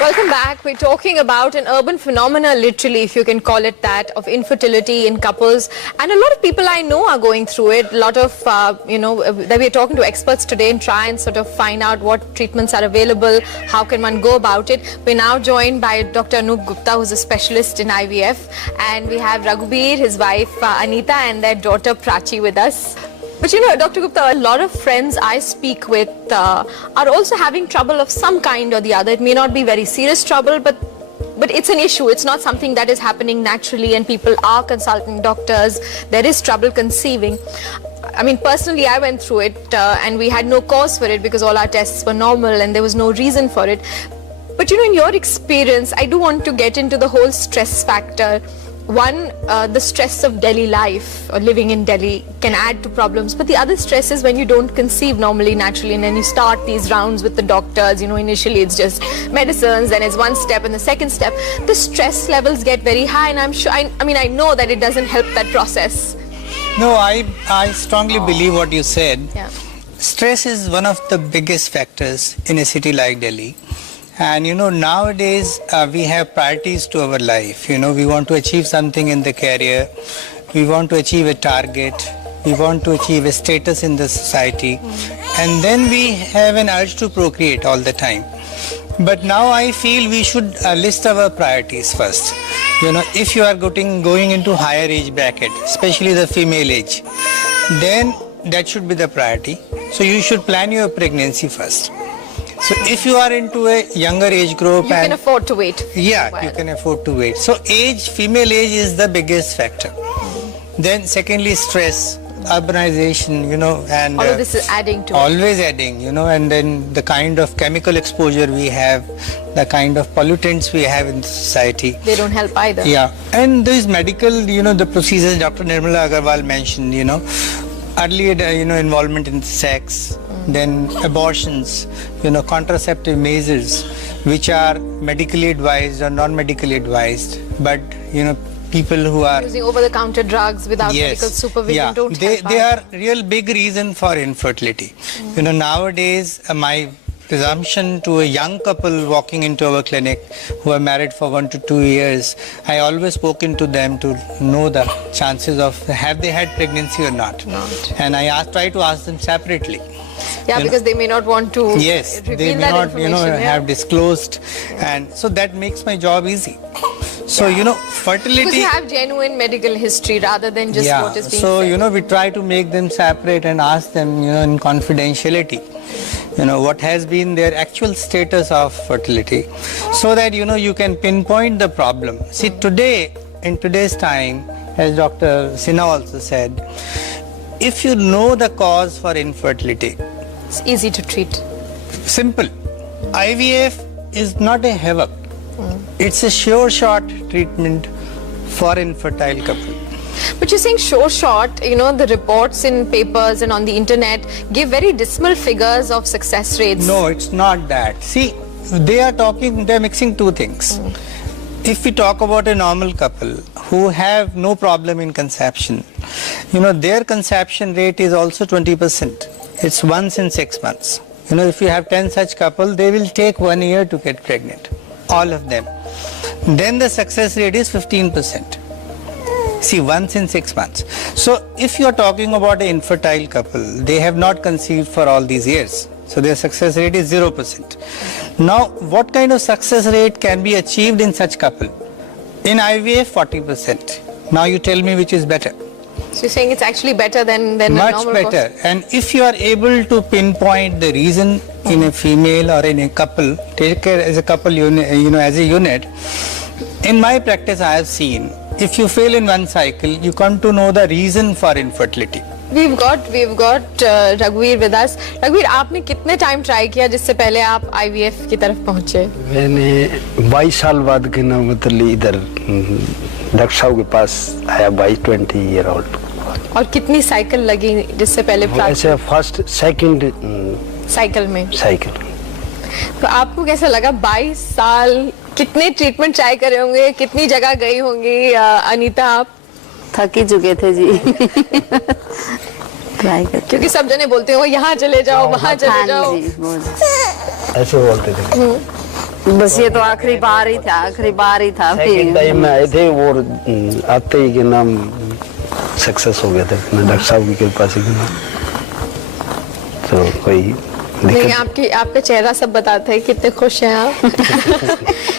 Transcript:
Welcome back. We're talking about an urban phenomena, literally, if you can call it that, of infertility in couples. And a lot of people I know are going through it. A lot of, that we're talking to experts today and try and sort of find out what treatments are available, how can one go about it. We're now joined by Dr. Anoop Gupta, who's a specialist in IVF. And we have Raghuveer, his wife Anita, and their daughter Prachi with us. But you know, Dr. Gupta, a lot of friends I speak with are also having trouble of some kind or the other. It may not be very serious trouble, but it's an issue. It's not something that is happening naturally, and people are consulting doctors. There is trouble conceiving. I mean, personally, I went through it and we had no cause for it because all our tests were normal and there was no reason for it. But you know, in your experience, I do want to get into the whole stress factor. One, the stress of Delhi life or living in Delhi can add to problems, but the other stress is when you don't conceive normally, naturally, and then you start these rounds with the doctors. You know, initially it's just medicines, then it's one step and the second step. The stress levels get very high, and I'm sure, I know that it doesn't help that process. No, I strongly believe what you said. Yeah. Stress is one of the biggest factors in a city like Delhi. And you know, nowadays we have priorities to our life. You know, we want to achieve something in the career, we want to achieve a target, we want to achieve a status in the society, and then we have an urge to procreate all the time. But now I feel we should list our priorities first. You know, if you are going into higher age bracket, especially the female age, then that should be the priority. So you should plan your pregnancy first. So if you are into a younger age group, you can afford to wait. Yeah, you can afford to wait. So female age is the biggest factor. Then secondly, stress, urbanization, you know, and all of this is adding to always adding, you know, and then the kind of chemical exposure we have, the kind of pollutants we have in society. They don't help either. Yeah, and these medical, you know, the procedures Dr. Nirmala Agarwal mentioned, you know, early, involvement in sex, then abortions, you know, contraceptive measures, which are medically advised or non-medically advised, but you know, people who are using over-the-counter drugs without medical supervision don't help. They are real big reason for infertility. You know, nowadays my presumption to a young couple walking into our clinic who are married for 1 to 2 years, I always spoken to them to know the chances of have they had pregnancy or not. And I try to ask them separately. Yeah, because they may not want to they may not, have disclosed, and so that makes my job easy. So, you know, fertility... Because you have genuine medical history rather than just what is being so, said. you know, we try to make them separate and ask them, you know, in confidentiality, you know, what has been their actual status of fertility, so that, you know, you can pinpoint the problem. See, today, in today's time, as Dr. Sinha also said, if you know the cause for infertility, it's easy to treat. Simple. IVF is not a havoc. It's a sure shot treatment for infertile couple. But you're saying sure shot, you know, the reports in papers and on the internet give very dismal figures of success rates. No, it's not that. See, they're mixing two things. If we talk about a normal couple who have no problem in conception, you know, their conception rate is also 20%. It's once in 6 months. You know, if you have 10 such couples, they will take 1 year to get pregnant. All of them. Then the success rate is 15%. See, once in 6 months. So if you're talking about an infertile couple, they have not conceived for all these years. So their success rate is 0%. Now, what kind of success rate can be achieved in such couple? In IVF, 40%. Now you tell me which is better. So you're saying it's actually better than much a normal better course? And if you are able to pinpoint the reason in a female or in a couple, take care as a couple unit, you know, as a unit. In my practice I have seen, if you fail in one cycle, you come to know the reason for infertility. We've got Raghuveer with us. Raghuveer, आपने कितने time try किया जिससे पहले आप IVF की तरफ पहुंचे? मैंने 22 साल बाद के ना मतलब इधर डॉक्टर साहब के पास आया 20 ईयर ओल्ड. और कितनी साइकिल लगी जिससे पहले? ऐसे फर्स्ट सेकंड साइकिल में. तो आपको कैसा लगा 22 साल? कितने ट्रीटमेंट ट्राई करे होंगे, कितनी जगह गई होंगी? अनीता, आप थक ही चुके थे जी. ट्राई करते क्योंकि सब जने बोलते हो यहाँ चले जाओ, वहाँ चले जाओ, ऐसे बोलते थे. बस ये तो आखिरी बार ही था, आखिरी बार ही था। सेकंड टाइम में आए थे और आते ही के नाम सक्सेस हो गया था डॉक्टर साहब की कृपा से। तो कोई नहीं, आपका चेहरा सब बताता है कितने खुश हैं आप।